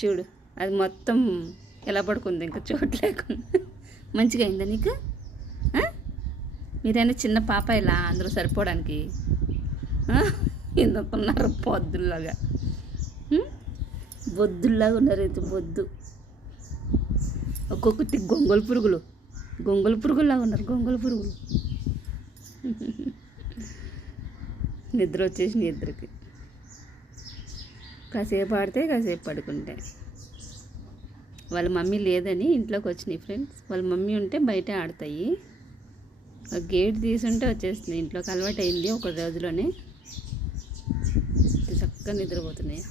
చూడు అది మొత్తం ఎలా పడుకుంది, ఇంకా చోటు లేకుండా. మంచిగా అయిందా నీకు? మీరైనా చిన్న పాప ఇలా అందరూ సరిపోవడానికి ఎందుకున్నారు పొద్దుల్లాగా, బొద్దుల్లాగా ఉన్నారు. అయితే బొద్దు ఒక్కొక్కటి గొంగళి పురుగుల్లాగా ఉన్నారు. గొంగళి పురుగులు నిద్ర వచ్చేసి నిద్రకి కాసేపు ఆడితే కాసేపు పడుకుంటే. వాళ్ళ మమ్మీ లేదని ఇంట్లోకి వచ్చినాయి ఫ్రెండ్స్. వాళ్ళ మమ్మీ ఉంటే బయట ఆడతాయి. గేట్ తీసుంటే వచ్చేస్తుంది. ఇంట్లోకి అలవాటు అయింది ఒక రోజులోనే. చక్కగా నిద్రపోతున్నాయి.